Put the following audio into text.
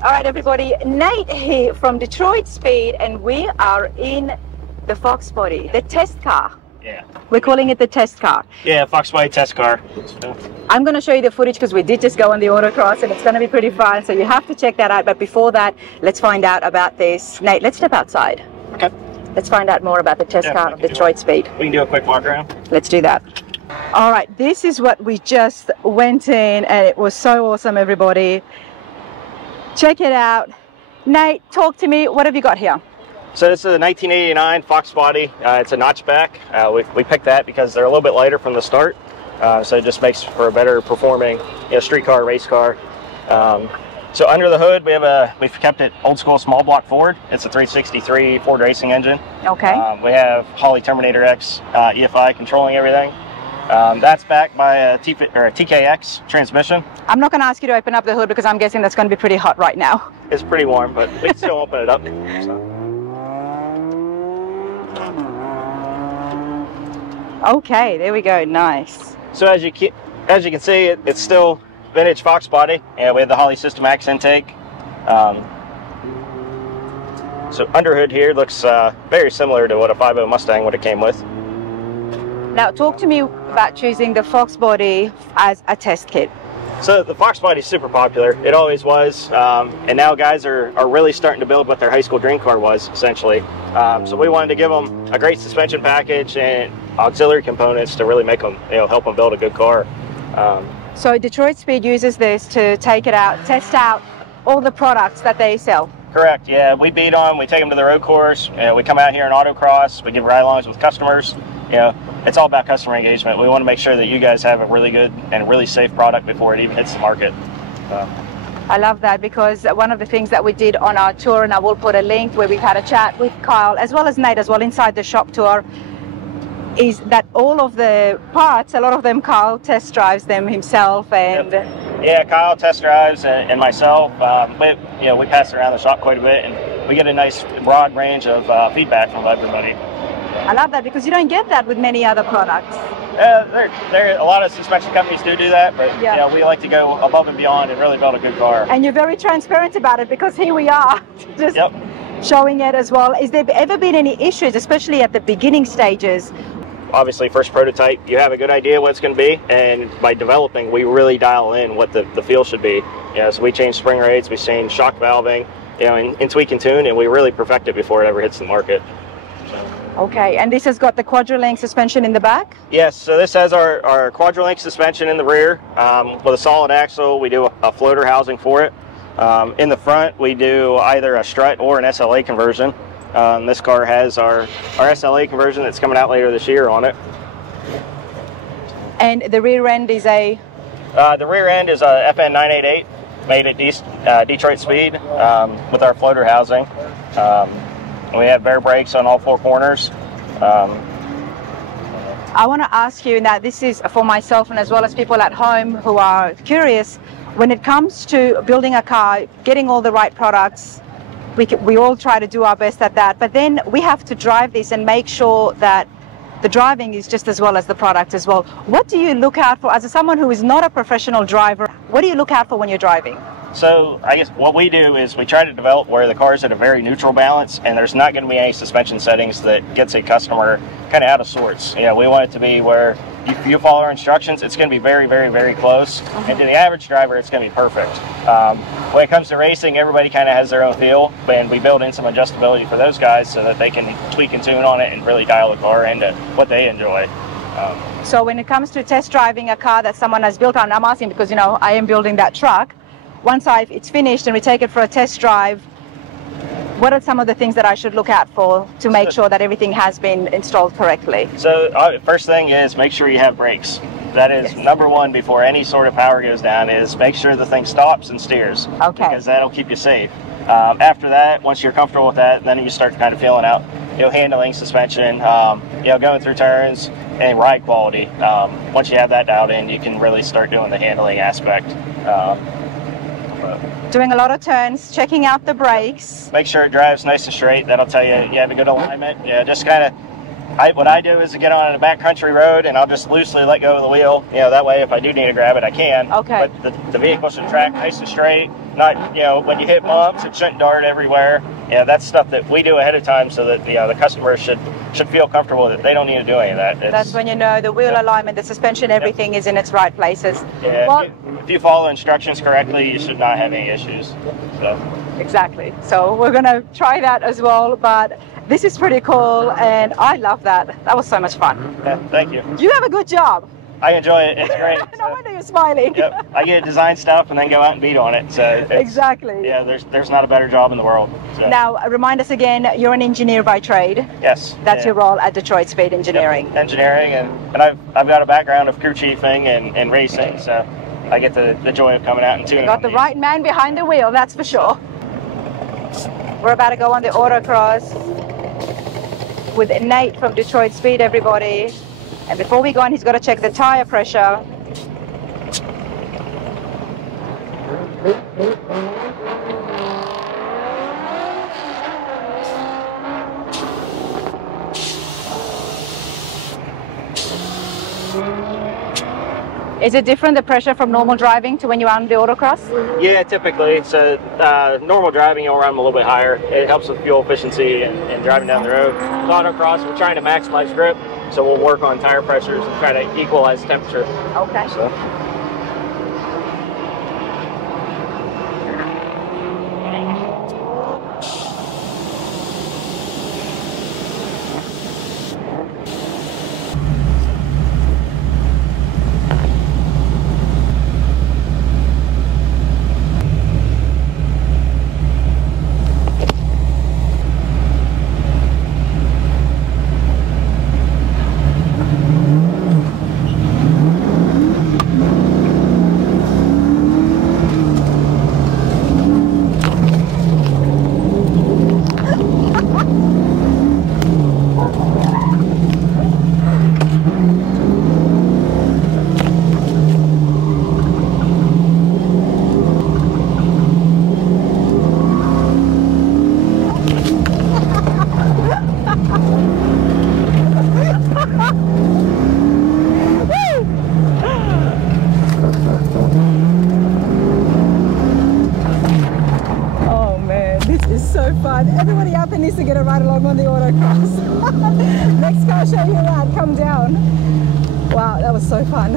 All right, everybody, Nate here from Detroit Speed, and we are in the Foxbody, the test car. Yeah. We're calling it the test car. Yeah, Foxbody test car. I'm going to show you the footage because we did just go on the autocross and it's going to be pretty fun, so you have to check that out. But before that, let's find out about this. Nate, let's step outside. Okay. Let's find out more about the test car of Detroit Speed. We can do a quick walk around. Let's do that. All right, this is what we just went in, and it was so awesome, everybody. Check it out. Nate, talk to me. What have you got here? So this is a 1989 Foxbody. It's a notchback. We picked that because they're a little bit lighter from the start. So it just makes for a better performing, street car, race car. So under the hood, we've kept it old school small block Ford. It's a 363 Ford racing engine. Okay. We have Holley TerminatorX EFI controlling everything. That's backed by a TKX transmission. I'm not going to ask you to open up the hood because I'm guessing that's going to be pretty hot right now. It's pretty warm, but we can still open it up. So. Okay, there we go. Nice. So as you can see, it's still vintage Foxbody. Yeah, we have the Holley System X intake. So under hood here looks very similar to what a 5.0 Mustang would have came with. Now talk to me about choosing the Foxbody as a test kit. So the Foxbody is super popular. It always was, and now guys are really starting to build what their high school dream car was, essentially. So we wanted to give them a great suspension package and auxiliary components to really make them, help them build a good car. So Detroit Speed uses this to take it out, test out all the products that they sell. Correct, yeah. We beat them, we take them to the road course, we come out here in autocross, we give ride-alongs with customers. It's all about customer engagement. We want to make sure that you guys have a really good and really safe product before it even hits the market. I love that, because one of the things that we did on our tour, and I will put a link where we've had a chat with Kyle as well as Nate as well inside the shop tour, is that all of the parts, a lot of them Kyle test drives them himself. And yeah, Kyle test drives and myself. We pass around the shop quite a bit, and we get a nice broad range of feedback from everybody. I love that, because you don't get that with many other products. A lot of suspension companies do that, but we like to go above and beyond and really build a good car. And you're very transparent about it, because here we are, just showing it as well. Is there ever been any issues, especially at the beginning stages? Obviously, first prototype, you have a good idea what it's going to be, and by developing, we really dial in what the feel should be. So we change spring rates, we change shock valving, and tweak and tune, and we really perfect it before it ever hits the market. Okay, and this has got the quadralink suspension in the back? Yes, so this has our quadralink suspension in the rear with a solid axle. We do a floater housing for it. In the front, we do either a strut or an SLA conversion. This car has our SLA conversion that's coming out later this year on it. And the rear end is a? The rear end is a FN 988, made at Detroit Speed with our floater housing. We have Baer brakes on all 4 corners. I want to ask you, now this is for myself and as well as people at home who are curious, when it comes to building a car, getting all the right products, we all try to do our best at that, but then we have to drive this and make sure that the driving is just as well as the product as well. What do you look out for, as someone who is not a professional driver, what do you look out for when you're driving? So I guess what we do is we try to develop where the car is at a very neutral balance, and there's not going to be any suspension settings that gets a customer kind of out of sorts. We want it to be where if you follow our instructions, it's going to be very, very, very close. And to the average driver, it's going to be perfect. When it comes to racing, everybody kind of has their own feel, and we build in some adjustability for those guys so that they can tweak and tune on it and really dial the car into what they enjoy. So when it comes to test driving a car that someone has built on, I'm asking because, I am building that truck. Once it's finished and we take it for a test drive, what are some of the things that I should look out for to make sure that everything has been installed correctly? So first thing is make sure you have brakes. That is number one before any sort of power goes down, is make sure the thing stops and steers. Okay. Because that'll keep you safe. After that, once you're comfortable with that, then you start kind of feeling out, handling, suspension, going through turns, and ride quality. Once you have that dialed in, you can really start doing the handling aspect. Doing a lot of turns, checking out the brakes. Make sure it drives nice and straight. That'll tell you you have a good alignment. Just kind of, what I do is get on a backcountry road and I'll just loosely let go of the wheel. That way if I do need to grab it, I can. Okay. But the vehicle should track nice and straight. Not, you know, when you hit bumps, it shouldn't dart everywhere. Yeah, that's stuff that we do ahead of time so that, you know, the customer should feel comfortable that they don't need to do any of that. That's when you know the wheel alignment, the suspension, everything is in its right places. Yeah, well, if you follow instructions correctly, you should not have any issues. So. Exactly. So we're going to try that as well, but this is pretty cool, and I love that. That was so much fun. Yeah, thank you. You have a good job. I enjoy it. It's great. No wonder you're smiling. Yep. I get to design stuff and then go out and beat on it. So exactly. Yeah, there's not a better job in the world. So. Now, remind us again, you're an engineer by trade. Yes. That's your role at Detroit Speed Engineering. Yep. Engineering, and I've got a background of crew chiefing and racing, so I get the joy of coming out and tuning. You got the right man behind the wheel, that's for sure. We're about to go on the autocross with Nate from Detroit Speed, everybody. And before we go on, he's got to check the tire pressure. Is it different, the pressure from normal driving to when you're on the autocross? Yeah, typically. So normal driving, you'll run them a little bit higher. It helps with fuel efficiency and driving down the road. With autocross, we're trying to maximize grip, so we'll work on tire pressures and try to equalize temperature. Okay. So. Everybody out there needs to get a ride along on the autocross. Next car show you that, come down. Wow, that was so fun.